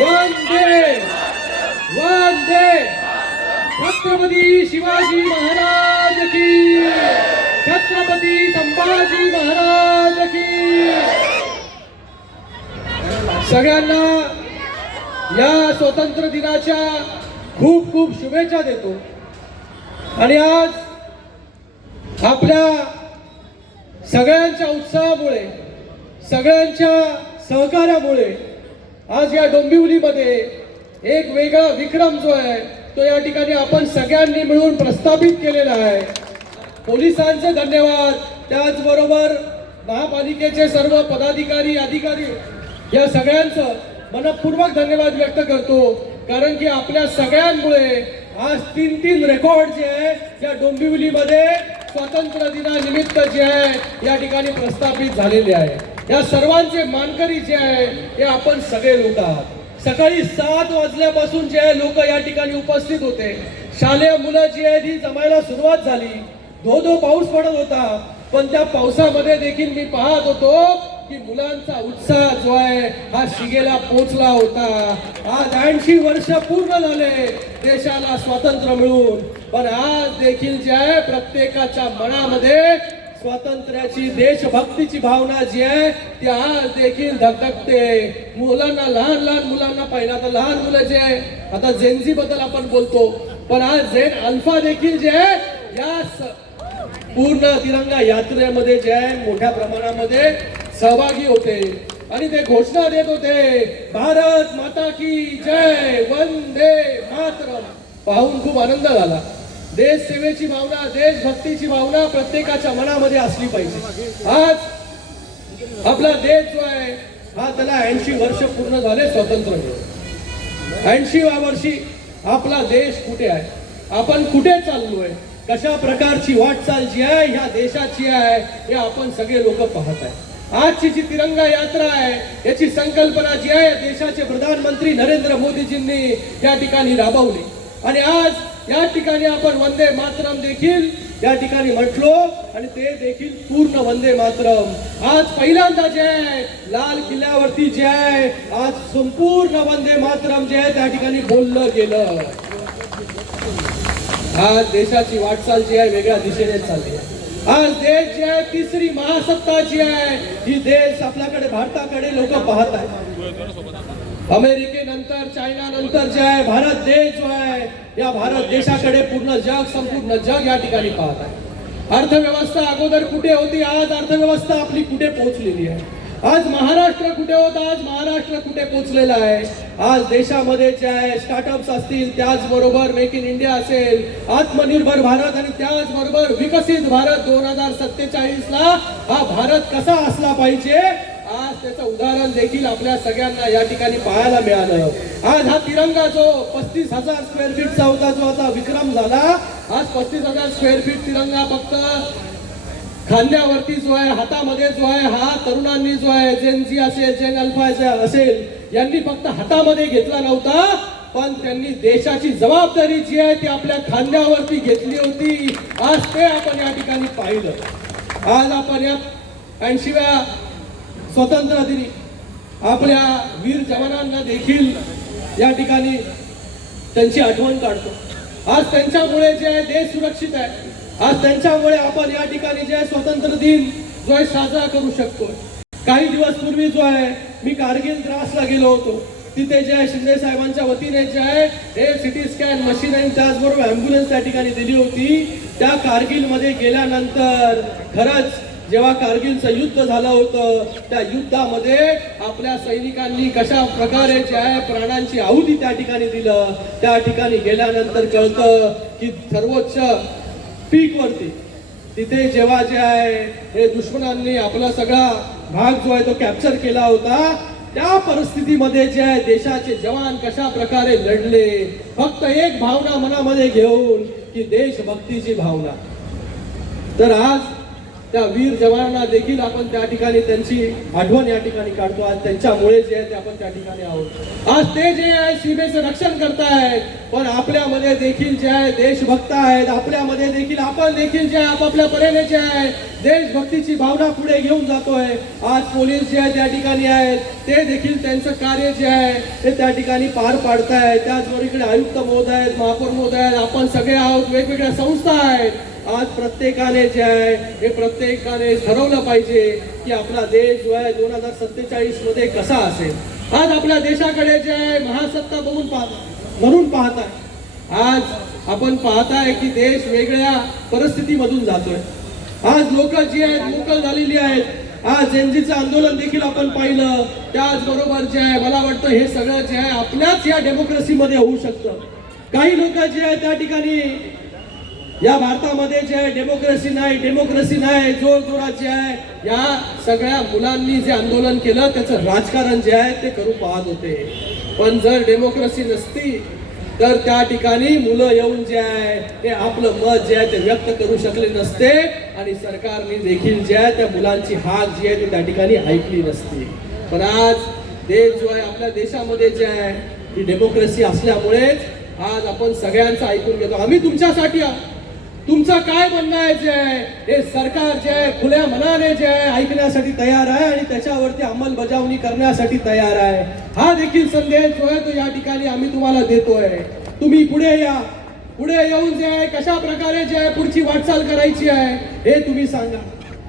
वंदे वंदे छत्रपती शिवाजी महाराज की, छत्रपती संभाजी महाराज की। सगळ्यांना या स्वातंत्र्य दिनाच्या खूप खूप शुभेच्छा देतो। आणि आज आपल्या सगळ्यांच्या उत्साहामुळे, सगळ्यांच्या सहकार्यामुळे आज या डोंबिवलीमध्ये एक वेगळा विक्रम जो आहे तो या ठिकाणी आपण सगळ्यांनी मिळून प्रस्थापित केलेला आहे। पोलिसांचे धन्यवाद, त्याचबरोबर महापालिकेचे सर्व पदाधिकारी अधिकारी या सगळ्यांचं मनपूर्वक धन्यवाद व्यक्त करतो, कारण की आपल्या सगळ्यांमुळे आज 3 रेकॉर्ड जे आहे या डोंबिवलीमध्ये स्वातंत्र्य दिनानिमित्त जे आहे या ठिकाणी प्रस्थापित झालेले आहे। या सर्वांचे मानकरी जे आहे हे आपण सगळे लोक आहात। सकाळी 7 वाजल्यापासून जे लोक या ठिकाणी उपस्थित होते, शालेय मुलं जी आहे ती जमायला सुरुवात झाली। धो पाऊस पडत होता, पण त्या पावसामध्ये देखील मी पाहत होतो की मुलांचा उत्साह जो आहे हा शिगेला पोहोचला होता। आज 80 वर्ष पूर्ण झाले देशाला स्वातंत्र्य मिळून, पण आज देखील जे आहे प्रत्येकाच्या मनामध्ये स्वातंत्र्याची, देशभक्तीची भावना जी आहे ती आज देखील धगधगते। मुलांना, लहान मुलांना पाहिलं, आता लहान मुलं जे आहे, आता जेनझी बद्दल आपण बोलतो, पण आज झेन अल्फा देखील जे आहे या पूर्ण तिरंगा यात्रेमध्ये जे आहे मोठ्या प्रमाणामध्ये सहभागी होते आणि ते घोषणा देत होते, भारत माता की जय, वंदे मातरम। पाहून खूप आनंद झाला। देश सेवेची भावना, देशभक्तीची भावना प्रत्येकाच्या मनामध्ये असली पाहिजे। आज आपला देश जो आहे हा त्याला 80 वर्ष पूर्ण झाले स्वातंत्र्य मिळून। 80व्या वर्षी आपला देश कुठे आहे, आपण कुठे चाललोय, कशा प्रकारची वाटचाल जी आहे ह्या देशाची आहे हे आपण सगळे लोक पाहत आहे। आजची जी तिरंगा यात्रा आहे याची संकल्पना जी आहे देशाचे प्रधानमंत्री नरेंद्र मोदीजींनी या ठिकाणी राबवली आणि आज या ठिकाणी आपण वंदे मातरम देखील या ठिकाणी म्हटलो आणि ते देखील पूर्ण वंदे मातरम। आज पहिल्यांदा जे आहे लाल किल्ल्यावरती जे आहे आज संपूर्ण वंदे मातरम जे आहे त्या ठिकाणी बोललं गेलं। आज देशाची वाटचाल जी आहे वेगळ्या दिशेने चालली आहे। आज देश जे आहे तिसरी महासत्ता जी आहे ही देश आपल्याकडे, भारताकडे लोक पाहत आहेत। अमेरिकेनंतर, चायना नंतर जे आहे भारत देश जो आहे या भारत देशाकडे पूर्ण जग, संपूर्ण जग या ठिकाणी पाहत आहे। अर्थव्यवस्था अगोदर कुठे होती, आज अर्थव्यवस्था आपली कुठे पोहोचलेली आहे। आज महाराष्ट्र कुठे होता, आज महाराष्ट्र कुठे पोहोचलेला आहे। आज देशामध्ये जे आहे स्टार्टअप्स असतील, त्याचबरोबर मेक इन इंडिया असेल, आत्मनिर्भर भारत आणि त्याचबरोबर विकसित भारत 2047ला हा भारत कसा असला पाहिजे, आज त्याचं उदाहरण देखील आपल्या सगळ्यांना या ठिकाणी पाहायला मिळालं। आज हा तिरंगा जो 35,000 स्क्वेअर फीटचा होता, जो आता विक्रम झाला, आज 35,000 स्क्वेअर फीट तिरंगा फक्त खांद्यावरती जो आहे, हातामध्ये जो आहे, हा तरुणांनी जो आहे, जेनझी असेल, जेन अल्फा असेल, यांनी फक्त हातामध्ये घेतला नव्हता, पण त्यांनी देशाची जबाबदारी जी आहे ती आपल्या खांद्यावरती घेतली होती। आज ते आपण या ठिकाणी पाहिलं। आज आपण या 80व्या स्वातंत्र्य दिनी आपल्या वीर जवानांना देखील या ठिकाणी त्यांची आठवण काढतो। आज त्यांच्यामुळे जे आहे देश सुरक्षित आहे। आज त्यांच्यामुळे आपण या ठिकाणी जे स्वातंत्र्य दिन जो आहे साजरा करू शकतो। काही दिवस पूर्वी जो आहे मी कारगिल द्रासला गेलो होतो, तिथे जे आहे शिंदे साहेबांच्या वतीने जे आहे हे सिटी स्कॅन मशीन आणि त्याचबरोबर ॲम्ब्युलन्स त्या ठिकाणी दिली होती। त्या कारगिलमध्ये गेल्यानंतर खरंच जेव्हा कारगिलचं युद्ध झालं होतं त्या युद्धामध्ये आपल्या सैनिकांनी कशा प्रकारे जे आहे प्राणांची आहुती त्या ठिकाणी दिलं, त्या ठिकाणी गेल्यानंतर कळतं की सर्वोच्च पीक वरती तिथे जेव्हा जे आहे हे दुश्मनांनी आपला सगळा भाग जो आहे तो कॅप्चर केला होता, त्या परिस्थितीमध्ये जे आहे देशाचे जवान कशा प्रकारे लढले, फक्त एक भावना मनामध्ये घेऊन की देशभक्तीची भावना। तर आज त्या वीर जवानांना देखील आपण त्या ठिकाणी त्यांची आठवण या ठिकाणी काढतो. आज त्यांच्यामुळे जे आहे ते आपण त्या ठिकाणी आहोत. आज ते जे आहे सीमेचं रक्षण करतायत, पण आपल्यामध्ये देखील जे आहे देशभक्त आहेत. आपल्यामध्ये देखील आपण देखील जे आहे आपापल्या परीने जे आहे देशभक्तीची भावना पुढे घेऊन जातोय. आज पोलीस जे आहे त्या ठिकाणी आहेत, ते देखील त्यांचं कार्य जे आहे ते त्या ठिकाणी पार पाडतायत. त्याचबरोबर इकडे आयुक्त महोदय आहेत, महापौर महोदय आहेत, आपण सगळे आहोत, वेगवेगळ्या संस्था आहेत. आज प्रत्येकाने जे आहे हे प्रत्येकाने ठरवलं पाहिजे की आपला देश जो आहे 2047 मध्ये कसा असेल. आज आपल्या देशाकडे जे आहे महासत्ता म्हणून पाहताय. आज आपण पाहताय की देश वेगळ्या परिस्थितीमधून जातोय. आज लोक जी आहेत मोकळ झालेली आहेत. आज एनजीचं आंदोलन देखील आपण पाहिलं. त्याचबरोबर जे आहे मला वाटतं हे सगळं जे आहे आपल्याच या डेमोक्रेसीमध्ये होऊ शकतं. काही लोक जे आहे त्या ठिकाणी या भारतामध्ये जे आहे डेमोक्रेसी नाही जोर जोरात जे आहे या सगळ्या मुलांनी जे आंदोलन केलं त्याचं राजकारण जे आहे ते करू पाहत होते. पण जर डेमोक्रेसी नसती तर त्या ठिकाणी मुलं येऊन जे आहे ते आपलं मत जे आहे ते व्यक्त करू शकले नसते आणि सरकारने देखील जे आहे त्या मुलांची हाक जी आहे ती त्या ठिकाणी ऐकली नसती. पण आज देश जो आहे आपल्या देशामध्ये जे आहे ही डेमोक्रेसी असल्यामुळेच आज आपण सगळ्यांचं ऐकून घेतो. आम्ही तुमच्यासाठी आहोत. तुमचं काय म्हणणं आहे जे आहे हे सरकार जे आहे खुल्या मनाने जे आहे ऐकण्यासाठी तयार आहे आणि त्याच्यावरती अंमलबजावणी करण्यासाठी तयार आहे. हा देखील संदेश जो आहे तो या ठिकाणी आम्ही तुम्हाला देतोय. तुम्ही पुढे या. पुढे येऊन जे आहे कशा प्रकारे जे आहे पुढची वाटचाल करायची आहे हे तुम्ही सांगा.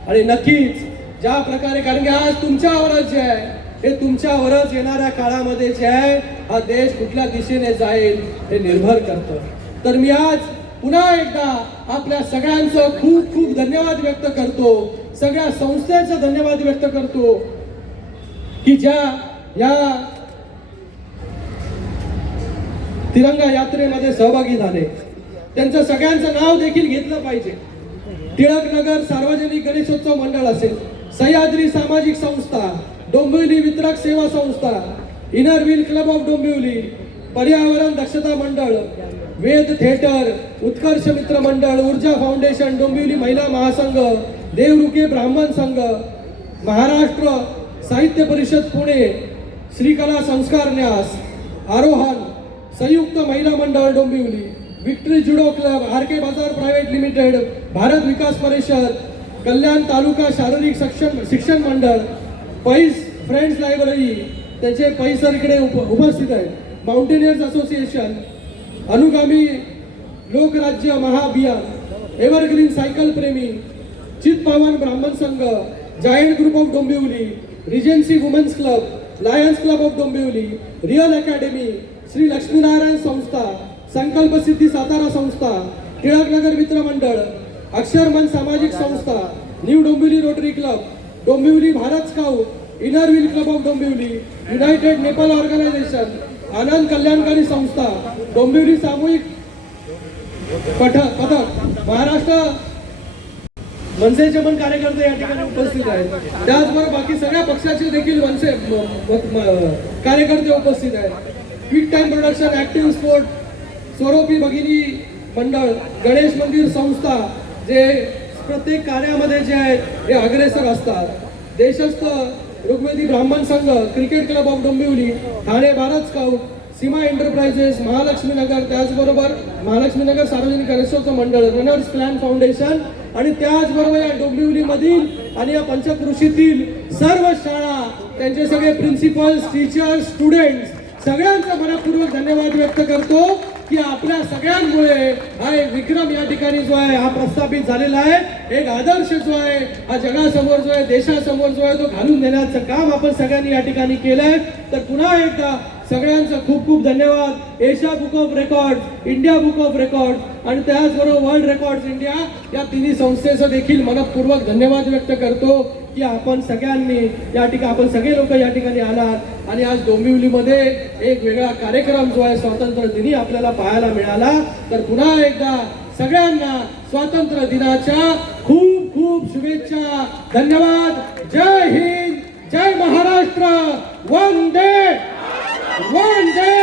आणि नक्कीच ज्या प्रकारे, कारण की आज तुमच्यावरच जे आहे हे तुमच्यावरच येणाऱ्या काळामध्ये जे आहे हा देश कुठल्या दिशेने जाईल हे निर्भर करतं. तर मी आज पुन्हा एकदा आपल्या सगळ्यांचं खूप खूप धन्यवाद व्यक्त करतो. सगळ्या संस्थेचं धन्यवाद व्यक्त करतो की ज्या या तिरंगा यात्रेमध्ये सहभागी झाले. त्यांचं सगळ्यांचं नाव देखील घेतलं पाहिजे. टिळकनगर सार्वजनिक गणेशोत्सव मंडळ असेल, सह्याद्री सामाजिक संस्था, डोंबिवली वितरक सेवा संस्था, inner wheel club of Dombivli, पर्यावरण दक्षता मंडळ, वेद थिएटर, उत्कर्ष मित्र मंडळ, ऊर्जा फाउंडेशन, डोंबिवली महिला महासंघ, देवरुखे ब्राह्मण संघ, महाराष्ट्र साहित्य परिषद पुणे, श्रीकला संस्कार न्यास, आरोहण, संयुक्त महिला मंडळ डोंबिवली, विक्ट्री जुडो क्लब, आर के बाजार प्रायव्हेट लिमिटेड, भारत विकास परिषद, कल्याण तालुका शारीरिक शिक्षण मंडळ, पैस फ्रेंड्स लायब्ररी, त्याचे पैसर इकडे उपस्थित आहेत, माउंटेनियर्स असोसिएशन, अनुगामी लोकराज्य महाअभियान, एव्हरग्रीन सायकल प्रेमी, चित पावन Brahman Sangh, giant group of Dombivli, regency women's club, lions club of Dombivli, real academy, Shri Laxminarayan Sanstha, Sankalp सिद्धी सातारा संस्था, टिळकनगर मित्र मंडळ, अक्षरमन सामाजिक संस्था, new Dombivli Rotary club, Dombivli Bharat scout, inner wheel club of Dombivli, united Nepal organisation, Anand कल्याणकारी संस्था, डोंबिवली सामूहिक पथक, महाराष्ट्र मनसेचे पण कार्यकर्ते या ठिकाणी उपस्थित आहेत. त्याचबरोबर बाकी सगळ्या पक्षाचे देखील मनसे कार्यकर्ते उपस्थित आहेत. Quick time production, active sport, स्वरूपी भगिनी मंडळ, गणेश मंदिर संस्था जे प्रत्येक कार्यामध्ये जे आहेत हे अग्रेसर असतात. Deshastha Rigvedi Brahmin Sangh, cricket club of Dombivli, Thane Bharat scout, Seema enterprises, Mahalakshmi Nagar, त्याचबरोबर महालक्ष्मी नगर सार्वजनिक गणेशोत्सव मंडळ, रनर्स प्लॅन फाउंडेशन आणि त्याचबरोबर या डोंबिवलीमधील आणि या पंचक्रोशीतील सर्व शाळा, त्यांचे सगळे प्रिन्सिपल्स, टीचर्स, स्टुडंट्स सगळ्यांचा मनपूर्वक धन्यवाद व्यक्त करतो की आपल्या सगळ्यांमुळे हा एक विक्रम या ठिकाणी जो आहे हा प्रस्थापित झालेला आहे. एक आदर्श जो आहे हा जगासमोर जो आहे देशासमोर जो आहे तो घालून देण्याचं काम आपण सगळ्यांनी या ठिकाणी केलंय. तर पुन्हा एकदा सगळ्यांचं खूप खूप धन्यवाद. Asia book of record, India book of record आणि त्याचबरोबर वर्ल्ड रेकॉर्ड्स इंडिया या तिन्ही संस्थेचं देखील मनपूर्वक धन्यवाद व्यक्त करतो की आपण सगळ्यांनी या ठिकाणी आपण सगळे लोक या ठिकाणी आलात आणि आज डोंबिवलीमध्ये एक वेगळा कार्यक्रम जो आहे स्वातंत्र्य दिनी आपल्याला पाहायला मिळाला. तर पुन्हा एकदा सगळ्यांना स्वातंत्र्य दिनाच्या खूप खूप शुभेच्छा. धन्यवाद. जय हिंद, जय महाराष्ट्र. वंदे वंदे